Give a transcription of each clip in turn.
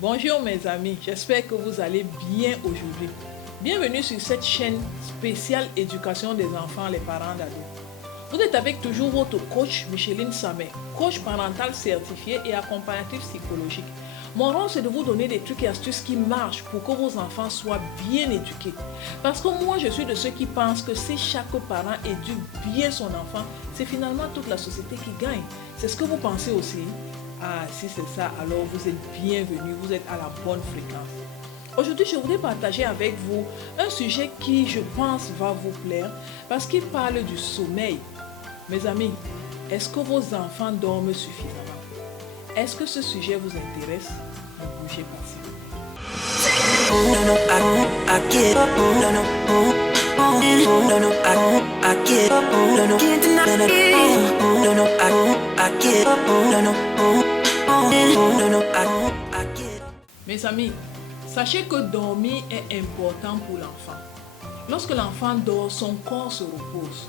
Bonjour mes amis, j'espère que vous allez bien aujourd'hui. Bienvenue sur cette chaîne spéciale éducation des enfants, les parents d'ados. Vous êtes avec toujours votre coach Micheline Samet, coach parental certifié et accompagnatrice psychologique. Mon rôle, c'est de vous donner des trucs et astuces qui marchent pour que vos enfants soient bien éduqués. Parce que moi, je suis de ceux qui pensent que si chaque parent éduque bien son enfant, c'est finalement toute la société qui gagne. C'est ce que vous pensez aussi? Ah, si c'est ça, alors vous êtes bienvenus, vous êtes à la bonne fréquence. Aujourd'hui, je voudrais partager avec vous un sujet qui, je pense, va vous plaire parce qu'il parle du sommeil. Mes amis, est-ce que vos enfants dorment suffisamment? Est-ce que ce sujet vous intéresse? Ne bougez pas, s'il vous plaît. Mes amis, sachez que dormir est important pour l'enfant. Lorsque l'enfant dort, son corps se repose.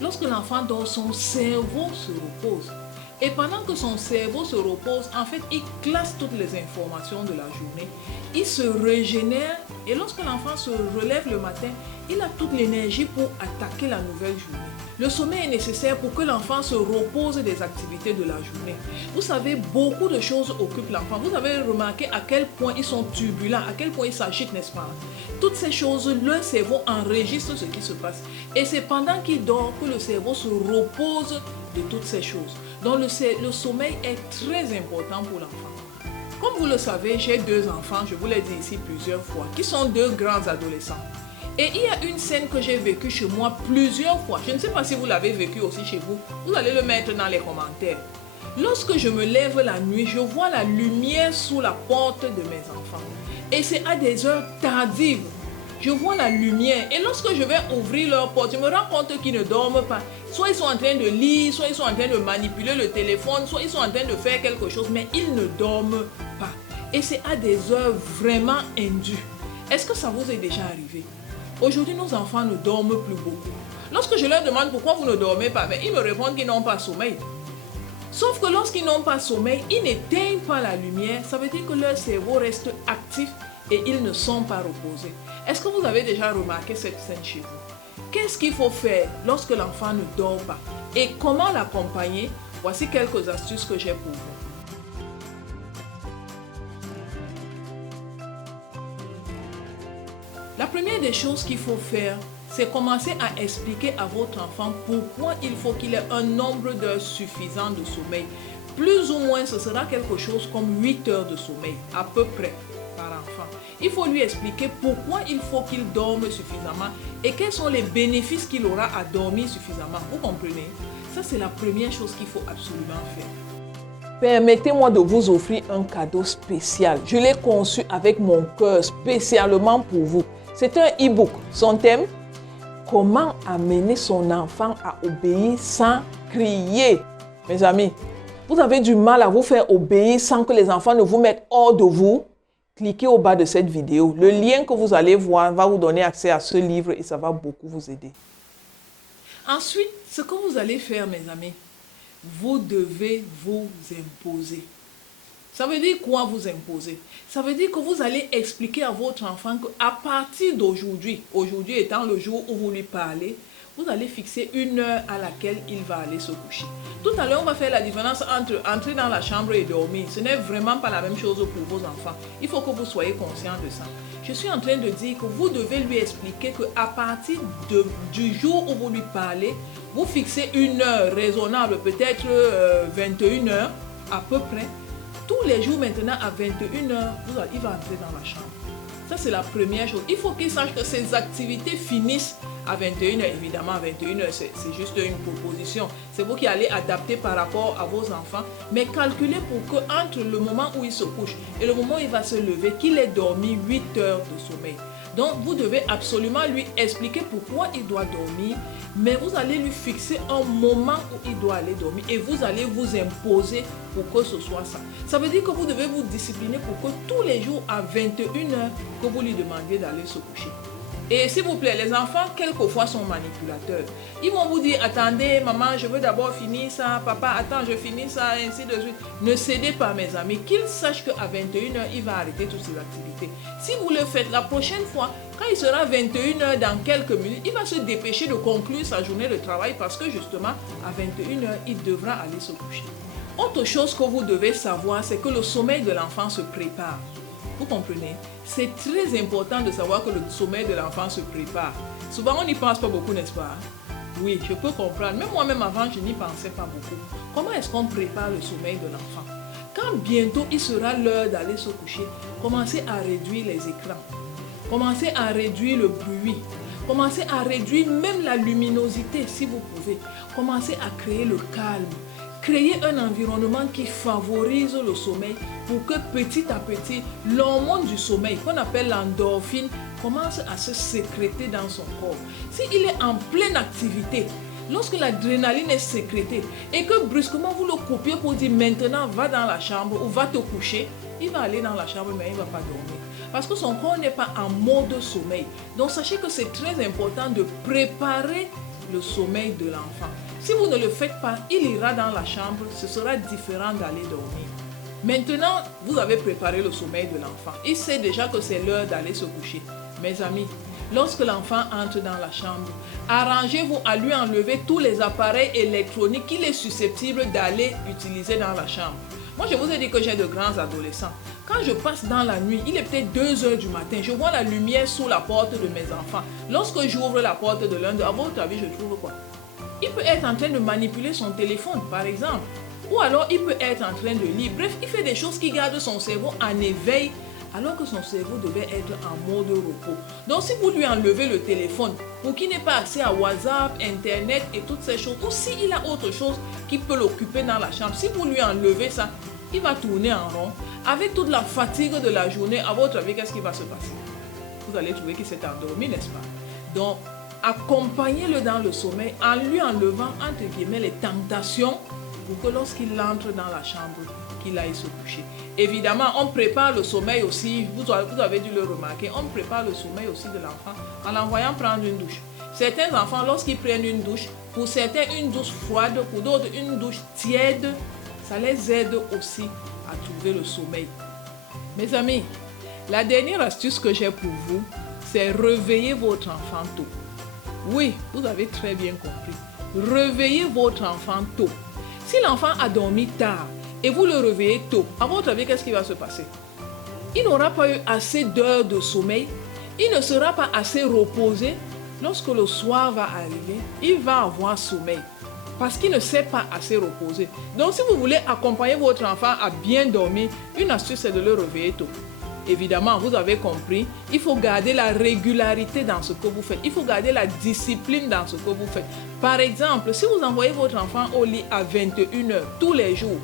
Lorsque l'enfant dort, son cerveau se repose. Et pendant que son cerveau se repose, en fait, il classe toutes les informations de la journée. Il se régénère et lorsque l'enfant se relève le matin, il a toute l'énergie pour attaquer la nouvelle journée. Le sommeil est nécessaire pour que l'enfant se repose des activités de la journée. Vous savez, beaucoup de choses occupent l'enfant. Vous avez remarqué à quel point ils sont turbulents, à quel point ils s'agitent, n'est-ce pas? Toutes ces choses, le cerveau enregistre ce qui se passe. Et c'est pendant qu'il dort que le cerveau se repose de toutes ces choses. Donc le sommeil est très important pour l'enfant. Comme vous le savez, j'ai deux enfants, je vous l'ai dit ici plusieurs fois, qui sont deux grands adolescents. Et il y a une scène que j'ai vécue chez moi plusieurs fois. Je ne sais pas si vous l'avez vécue aussi chez vous. Vous allez le mettre dans les commentaires. Lorsque je me lève la nuit, je vois la lumière sous la porte de mes enfants. Et c'est à des heures tardives. Je vois la lumière et lorsque je vais ouvrir leur porte, je me rends compte qu'ils ne dorment pas. Soit ils sont en train de lire, soit ils sont en train de manipuler le téléphone, soit ils sont en train de faire quelque chose, mais ils ne dorment pas. Et c'est à des heures vraiment indues. Est-ce que ça vous est déjà arrivé? Aujourd'hui, nos enfants ne dorment plus beaucoup. Lorsque je leur demande pourquoi vous ne dormez pas, ils me répondent qu'ils n'ont pas sommeil. Sauf que lorsqu'ils n'ont pas sommeil, ils n'éteignent pas la lumière. Ça veut dire que leur cerveau reste actif et ils ne sont pas reposés. Est-ce que vous avez déjà remarqué cette scène chez vous? Qu'est-ce qu'il faut faire lorsque l'enfant ne dort pas? Et comment l'accompagner? Voici quelques astuces que j'ai pour vous. La première des choses qu'il faut faire, c'est commencer à expliquer à votre enfant pourquoi il faut qu'il ait un nombre d'heures suffisant de sommeil. Plus ou moins, ce sera quelque chose comme 8 heures de sommeil, à peu près, par enfant. Il faut lui expliquer pourquoi il faut qu'il dorme suffisamment et quels sont les bénéfices qu'il aura à dormir suffisamment. Vous comprenez? Ça, c'est la première chose qu'il faut absolument faire. Permettez-moi de vous offrir un cadeau spécial. Je l'ai conçu avec mon cœur, spécialement pour vous. C'est un e-book. Son thème, comment amener son enfant à obéir sans crier. Mes amis, vous avez du mal à vous faire obéir sans que les enfants ne vous mettent hors de vous. Cliquez au bas de cette vidéo. Le lien que vous allez voir va vous donner accès à ce livre et ça va beaucoup vous aider. Ensuite, ce que vous allez faire, mes amis, vous devez vous imposer. Ça veut dire quoi vous imposer? Ça veut dire que vous allez expliquer à votre enfant qu'à partir d'aujourd'hui, aujourd'hui étant le jour où vous lui parlez, vous allez fixer une heure à laquelle il va aller se coucher. Tout à l'heure, on va faire la différence entre entrer dans la chambre et dormir. Ce n'est vraiment pas la même chose pour vos enfants. Il faut que vous soyez conscient de ça. Je suis en train de dire que vous devez lui expliquer qu'à partir du jour où vous lui parlez, vous fixez une heure raisonnable, peut-être 21 heures à peu près. Tous les jours maintenant à 21 heures, il va entrer dans la chambre. Ça, c'est la première chose. Il faut qu'il sache que ses activités finissent à 21 heures. Évidemment, à 21 heures, c'est juste une proposition. C'est vous qui allez adapter par rapport à vos enfants. Mais calculez pour qu'entre le moment où il se couche et le moment où il va se lever, qu'il ait dormi 8 heures de sommeil. Donc, vous devez absolument lui expliquer pourquoi il doit dormir, mais vous allez lui fixer un moment où il doit aller dormir et vous allez vous imposer pour que ce soit ça. Ça veut dire que vous devez vous discipliner pour que tous les jours à 21 heures, que vous lui demandiez d'aller se coucher. Et s'il vous plaît, les enfants, quelquefois, sont manipulateurs. Ils vont vous dire, attendez, maman, je veux d'abord finir ça. Papa, attends, je finis ça, ainsi de suite. Ne cédez pas, mes amis. Qu'ils sachent qu'à 21 h, il va arrêter toutes ses activités. Si vous le faites la prochaine fois, quand il sera 21 h dans quelques minutes, il va se dépêcher de conclure sa journée de travail parce que justement, à 21 h, il devra aller se coucher. Autre chose que vous devez savoir, c'est que le sommeil de l'enfant se prépare. Vous comprenez? C'est très important de savoir que le sommeil de l'enfant se prépare. Souvent, on n'y pense pas beaucoup, n'est-ce pas? Oui, je peux comprendre. Même moi-même avant, je n'y pensais pas beaucoup. Comment est-ce qu'on prépare le sommeil de l'enfant? Quand bientôt il sera l'heure d'aller se coucher, commencez à réduire les écrans. Commencez à réduire le bruit. Commencez à réduire même la luminosité si vous pouvez. Commencez à créer le calme. Créer un environnement qui favorise le sommeil pour que petit à petit, l'hormone du sommeil, qu'on appelle l'endorphine, commence à se sécréter dans son corps. S'il est en pleine activité, lorsque l'adrénaline est sécrétée et que brusquement vous le coupez pour dire maintenant va dans la chambre ou va te coucher, il va aller dans la chambre mais il ne va pas dormir. Parce que son corps n'est pas en mode sommeil. Donc sachez que c'est très important de préparer le sommeil de l'enfant. Si vous ne le faites pas, il ira dans la chambre, ce sera différent d'aller dormir. Maintenant, vous avez préparé le sommeil de l'enfant. Il sait déjà que c'est l'heure d'aller se coucher. Mes amis, lorsque l'enfant entre dans la chambre, arrangez-vous à lui enlever tous les appareils électroniques qu'il est susceptible d'aller utiliser dans la chambre. Moi, je vous ai dit que j'ai de grands adolescents. Quand je passe dans la nuit, il est peut-être 2 h du matin, je vois la lumière sous la porte de mes enfants. Lorsque j'ouvre la porte de l'un d'eux, à votre avis, je trouve quoi? Il peut être en train de manipuler son téléphone, par exemple. Ou alors, il peut être en train de lire. Bref, il fait des choses qui gardent son cerveau en éveil, alors que son cerveau devait être en mode repos. Donc, si vous lui enlevez le téléphone, pour qu'il n'ait pas accès à WhatsApp, Internet et toutes ces choses, ou s'il a autre chose qui peut l'occuper dans la chambre, si vous lui enlevez ça, il va tourner en rond. Avec toute la fatigue de la journée, à votre avis, qu'est-ce qui va se passer? Vous allez trouver qu'il s'est endormi, n'est-ce pas? Donc, accompagnez-le dans le sommeil en lui enlevant, entre guillemets, les tentations pour que lorsqu'il entre dans la chambre, qu'il aille se coucher. Évidemment, on prépare le sommeil aussi, vous avez dû le remarquer, on prépare le sommeil aussi de l'enfant en l'envoyant prendre une douche. Certains enfants, lorsqu'ils prennent une douche, pour certains une douche froide, pour d'autres une douche tiède, ça les aide aussi à trouver le sommeil. Mes amis, la dernière astuce que j'ai pour vous, c'est réveiller votre enfant tôt. Oui, vous avez très bien compris. Réveillez votre enfant tôt. Si l'enfant a dormi tard et vous le réveillez tôt, à votre avis, qu'est-ce qui va se passer? Il n'aura pas eu assez d'heures de sommeil, il ne sera pas assez reposé. Lorsque le soir va arriver, il va avoir sommeil parce qu'il ne s'est pas assez reposé. Donc, si vous voulez accompagner votre enfant à bien dormir, une astuce, c'est de le réveiller tôt. Évidemment, vous avez compris, il faut garder la régularité dans ce que vous faites. Il faut garder la discipline dans ce que vous faites. Par exemple, si vous envoyez votre enfant au lit à 21 h tous les jours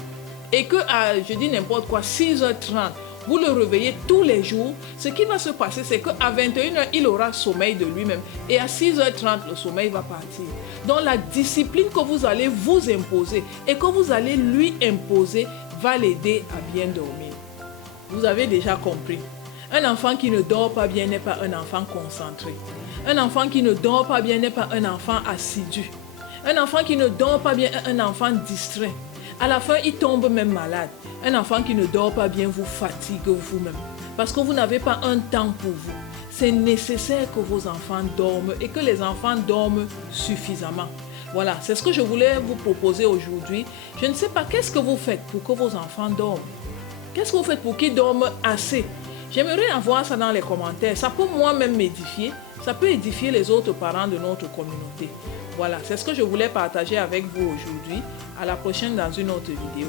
et que à, je dis n'importe quoi, 6h30, vous le réveillez tous les jours, ce qui va se passer, c'est qu'à 21 h, il aura sommeil de lui-même. Et à 6h30, le sommeil va partir. Donc, la discipline que vous allez vous imposer et que vous allez lui imposer va l'aider à bien dormir. Vous avez déjà compris. Un enfant qui ne dort pas bien n'est pas un enfant concentré. Un enfant qui ne dort pas bien n'est pas un enfant assidu. Un enfant qui ne dort pas bien est un enfant distrait. À la fin, il tombe même malade. Un enfant qui ne dort pas bien vous fatigue vous-même. Parce que vous n'avez pas un temps pour vous. C'est nécessaire que vos enfants dorment et que les enfants dorment suffisamment. Voilà, c'est ce que je voulais vous proposer aujourd'hui. Je ne sais pas, qu'est-ce que vous faites pour que vos enfants dorment? Qu'est-ce que vous faites pour qu'ils dorment assez? J'aimerais avoir ça dans les commentaires. Ça peut moi-même m'édifier. Ça peut édifier les autres parents de notre communauté. Voilà, c'est ce que je voulais partager avec vous aujourd'hui. À la prochaine dans une autre vidéo.